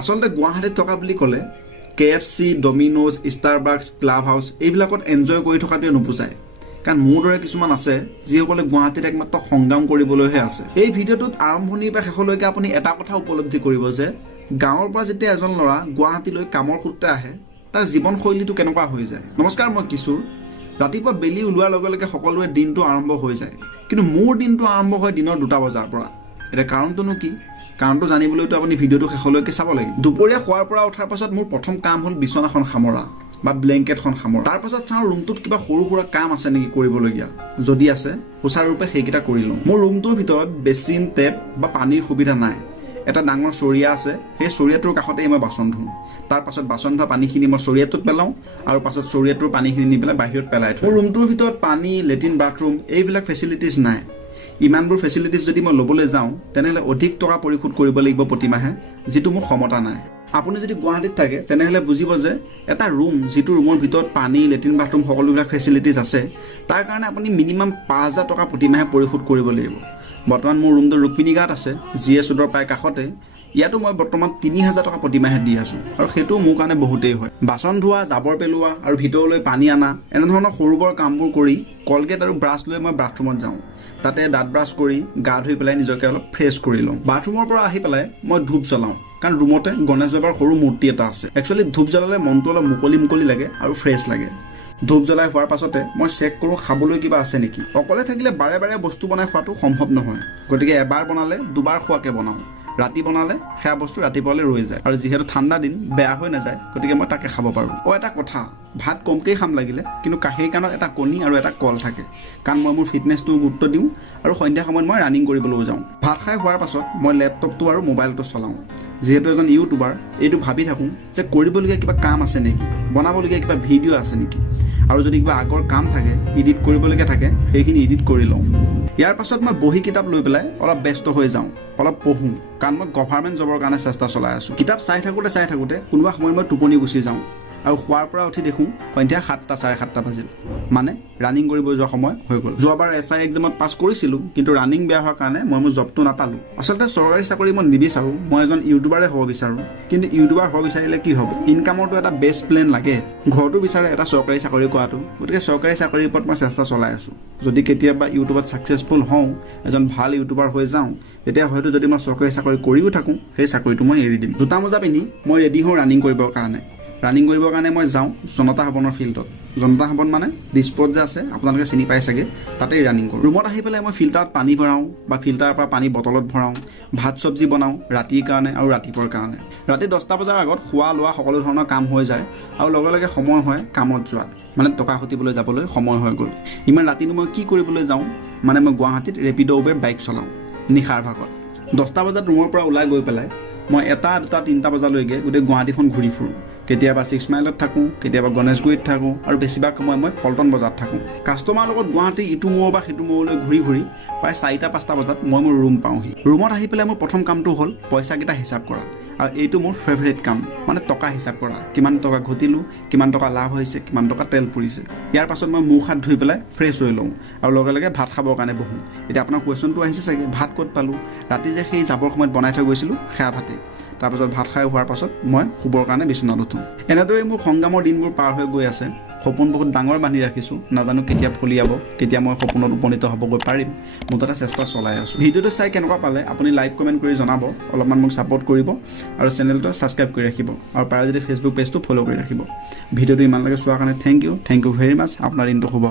আচলতে গুৱাহাটীত থকা বুলি ক'লে KFC, Domino's, Starbucks, club house এইবিলাকত এনজয় কৰি থকাটোৱে নুবুজায়। কাৰণ মোৰ দৰে কিছুমান আছে যিসকলে গুৱাহাটীত একমাত্ৰ সংগ্ৰাম কৰিবলৈহে আছে। এই ভিডিঅ'টোত আৰম্ভণিৰ পৰা শেষলৈকে আপুনি এটা কথা উপলব্ধি কৰিব যে গাঁৱৰ পৰা যেতিয়া এজন ল'ৰা গুৱাহাটীলৈ কামৰ সূত্ৰে আহে তাৰ জীৱনশৈলীটো কেনেকুৱা হৈ যায়। নমস্কাৰ, মই কিশোৰ। ৰাতিপুৱা বেলি ওলোৱাৰ লগে লগে সকলোৰে দিনটো আৰম্ভ হৈ যায়, কিন্তু মোৰ দিনটো আৰম্ভ হয় দিনৰ 2টা বজাৰ পৰা। এতিয়া কাৰণটোনো কি? কাৰণটো জানিবলৈতো আপুনি ভিডিঅ'টো শেষলৈকে চাব লাগিব। দুপৰীয়া খোৱাৰ পৰা উঠাৰ পাছত মোৰ প্ৰথম কাম হ'ল বিচনাখন সামৰা বা ব্লেংকেটখন সামৰা। তাৰ পাছত চাওঁ ৰুমটোত কিবা সৰু সুৰা কাম আছে নেকি কৰিবলগীয়া। যদি আছে সুচাৰুৰূপে সেইকেইটা কৰি লওঁ। মোৰ ৰুমটোৰ ভিতৰত বেচিন, টেপ বা পানীৰ সুবিধা নাই। এটা ডাঙৰ চৰিয়া আছে, সেই চৰিয়াটোৰ কাষতেই মই বাচন ধুওঁ। তাৰ পাছত বাচন ধোৱা পানীখিনি মই চৰিয়াটোত পেলাওঁ আৰু পাছত চৰিয়াটোৰ পানীখিনি নি পেলাই বাহিৰত পেলাই থওঁ। মোৰ ৰুমটোৰ ভিতৰত পানী, লেট্ৰিন, বাথৰুম এইবিলাক ফেচিলিটিজ নাই। ইমানবোৰ ফেচিলিটিজ যদি মই ল'বলৈ যাওঁ তেনেহ'লে অধিক টকা পৰিশোধ কৰিব লাগিব প্ৰতিমাহে, যিটো মোৰ ক্ষমতা নাই। আপুনি যদি গুৱাহাটীত থাকে তেনেহ'লে বুজিব যে এটা ৰুম, যিটো ৰুমৰ ভিতৰত পানী, লেট্ৰিন, বাথৰুম সকলোবিলাক ফেচিলিটিজ আছে, তাৰ কাৰণে আপুনি মিনিমাম 5,000 টকা প্ৰতিমাহে পৰিশোধ কৰিব লাগিব। বৰ্তমান মোৰ ৰুমটো ৰুক্মিণী গাঁৱত আছে, GS ৰোডৰ প্ৰায় কাষতে। ইয়াতো মই বৰ্তমান 3,000 টকা প্ৰতিমাহে দি আছোঁ, আৰু সেইটো মোৰ কাৰণে বহুতেই হয়। বাচন ধোৱা, জাবৰ পেলোৱা আৰু ভিতৰলৈ পানী অনা এনেধৰণৰ সৰু বৰ কামবোৰ কৰি কলগেট আৰু ব্ৰাছ লৈ মই বাথৰুমত যাওঁ। তাতে দাঁত ব্ৰাছ কৰি গা ধুই পেলাই নিজকে অলপ ফ্ৰেছ কৰি লওঁ। বাথৰুমৰ পৰা আহি পেলাই মই ধূপ জ্বলাওঁ, কাৰণ ৰুমতে গণেশ বাবাৰ সৰু মূৰ্তি এটা আছে। একচুৱেলি ধূপ জ্বলালে মনটো অলপ মুকলি লাগে আৰু ফ্ৰেছ লাগে। ধূপ জ্বলাই হোৱাৰ পাছতে মই চেক কৰোঁ খাবলৈ কিবা আছে নেকি। অকলে থাকিলে বাৰে বাৰে বস্তু বনাই খোৱাটো সম্ভৱ নহয়, গতিকে এবাৰ বনালে 2বাৰ খোৱাকৈ বনাওঁ। ৰাতি বনালে সেয়া বস্তু ৰাতিপুৱালৈ ৰৈ যায়, আৰু যিহেতু ঠাণ্ডা দিন বেয়া হৈ নাযায়, গতিকে মই তাকে খাব পাৰোঁ। এটা কথা, ভাত কমকেই খাম লাগিলে, কিন্তু কাঁহীৰ কাণত এটা কণী আৰু এটা কল থাকে, কাৰণ মই মোৰ ফিটনেছটো গুৰুত্ব দিওঁ আৰু সন্ধিয়া সময়ত মই ৰানিং কৰিবলৈও যাওঁ। ভাত খাই হোৱাৰ পাছত মই লেপটপটো আৰু মোবাইলটো চলাওঁ। যিহেতু এজন ইউটিউবাৰ, এইটো ভাবি থাকোঁ যে কৰিবলগীয়া কিবা কাম আছে নেকি, বনাবলগীয়া কিবা ভিডিঅ' আছে নেকি, আৰু যদি কিবা আগৰ কাম থাকে, এডিট কৰিবলগীয়া থাকে, সেইখিনি এডিট কৰি লওঁ। ইয়াৰ পাছত মই বহি কিতাপ লৈ পেলাই অলপ ব্যস্ত হৈ যাওঁ, অলপ পঢ়োঁ, কাৰণ মই গভাৰ্ণমেণ্ট জবৰ কাৰণে চেষ্টা চলাই আছোঁ। কিতাপ চাই থাকোঁতে কোনোবা সময়ত মই টোপনি গুচি যাওঁ, আৰু শোৱাৰ পৰা উঠি দেখোঁ সন্ধিয়া 7টা, 7:30 বাজিল, মানে ৰানিং কৰিব যোৱা সময় হৈ গ'ল। যোৱাবাৰ SI এক্সামত পাছ কৰিছিলোঁ, কিন্তু ৰানিং বেয়া হোৱাৰ কাৰণে মই মোৰ জবটো নাপালোঁ। আচলতে চৰকাৰী চাকৰি মই নিবিচাৰোঁ, মই এজন ইউটিউবাৰে হ'ব বিচাৰোঁ। কিন্তু ইউটিউবাৰ হ'ব বিচাৰিলে কি হ'ব? ইনকামৰটো এটা বেষ্ট প্লেন লাগে। ঘৰটো বিচাৰে এটা চৰকাৰী চাকৰি কৰাটো, গতিকে চৰকাৰী চাকৰিৰ ওপৰত মই চেষ্টা চলাই আছোঁ। যদি কেতিয়াবা ইউটিউবত ছাকচেছফুল হওঁ, এজন ভাল ইউটিউবাৰ হৈ যাওঁ, তেতিয়া হয়তো যদি মই চৰকাৰী চাকৰি কৰিও থাকোঁ, সেই চাকৰিটো মই এৰি দিম। জোতা মোজা পিন্ধি মই ৰেডি হওঁ ৰানিং কৰিবৰ কাৰণে। ৰানিং কৰিবৰ কাৰণে মই যাওঁ জনতা ভৱনৰ ফিল্ডত। জনতা ভৱন মানে ডিস্প'ত যে আছে, আপোনালোকে চিনি পাই চাগে, তাতেই ৰানিং কৰোঁ। ৰুমত আহি পেলাই মই ফিল্টাৰত পানী ভৰাওঁ বা ফিল্টাৰৰ পৰা পানী বটলত ভৰাওঁ। ভাত চব্জি বনাওঁ ৰাতিৰ কাৰণে আৰু ৰাতিপুৱাৰ কাৰণে। ৰাতি 10টা বজাৰ আগত খোৱা লোৱা সকলো ধৰণৰ কাম হৈ যায়, আৰু লগে লগে সময় হয় কামত যোৱাত, মানে টকা ঘটিবলৈ যাবলৈ সময় হৈ গ'ল। ইমান ৰাতিনো মই কি কৰিবলৈ যাওঁ? মানে মই গুৱাহাটীত ৰেপিড' উবেৰ বাইক চলাওঁ নিশাৰ ভাগত। 10টা বজাত ৰুমৰ পৰা ওলাই গৈ পেলাই মই 1টা, 2টা, 3টা বজালৈকে গোটেই গুৱাহাটীখন ঘূৰি ফুৰোঁ। কেতিয়াবা 6 মাইলত থাকোঁ, কেতিয়াবা গণেশগুৰিত থাকোঁ, আৰু বেছিভাগ সময় মই পল্টন বজাৰত থাকোঁ। কাষ্টমাৰ লগত গুৱাহাটীৰ ইটো মূৰ বা সিটো মূৰলৈ ঘূৰি প্ৰায় 4টা, 5টা বজাত মই মোৰ ৰুম পাওঁহি। ৰুমত আহি পেলাই মোৰ প্ৰথম কামটো হ'ল পইচাকেইটা হিচাপ কৰা, আৰু এইটো মোৰ ফেভৰেট কাম, মানে টকা হিচাপ কৰা। কিমান টকা ঘটিলোঁ, কিমান টকা লাভ হৈছে, কিমান টকা তেল পুৰিছে। ইয়াৰ পাছত মই মুখ হাত ধুই পেলাই ফ্ৰেছ হৈ লওঁ, আৰু লগে লগে ভাত খাবৰ কাৰণে বহোঁ। এতিয়া আপোনাৰ কুৱেশ্যনটো আহিছে চাগে, ভাত ক'ত পালোঁ? ৰাতি যে সেই যাবৰ সময়ত বনাই থৈ গৈছিলোঁ, সেয়া ভাতেই। তাৰপাছত ভাত খাই হোৱাৰ পাছত মই শুবৰ কাৰণে বিচনাত উঠোঁ। এনেদৰেই মোৰ সংগ্ৰামৰ দিনবোৰ পাৰ হৈ গৈ আছে। সপোন বহুত ডাঙৰ বান্ধি ৰাখিছোঁ, নাজানো কেতিয়া ফলিয়াব, কেতিয়া মই সপোনত উপনীত হ'বগৈ পাৰিম। মোৰ তাতে চেষ্টা চলাই আছোঁ। ভিডিঅ'টো চাই কেনেকুৱা পালে আপুনি লাইক কমেণ্ট কৰি জনাব, অলপমান মোক ছাপোৰ্ট কৰিব, আৰু চেনেলটো ছাবস্ক্ৰাইব কৰি ৰাখিব, আৰু পাৰে যদি ফেচবুক পেজটো ফ'ল' কৰি ৰাখিব। ভিডিঅ'টো ইমানলৈকে চোৱাৰ কাৰণে থেংক ইউ ভেৰি মাছ। আপোনাৰ দিনটো শুভ।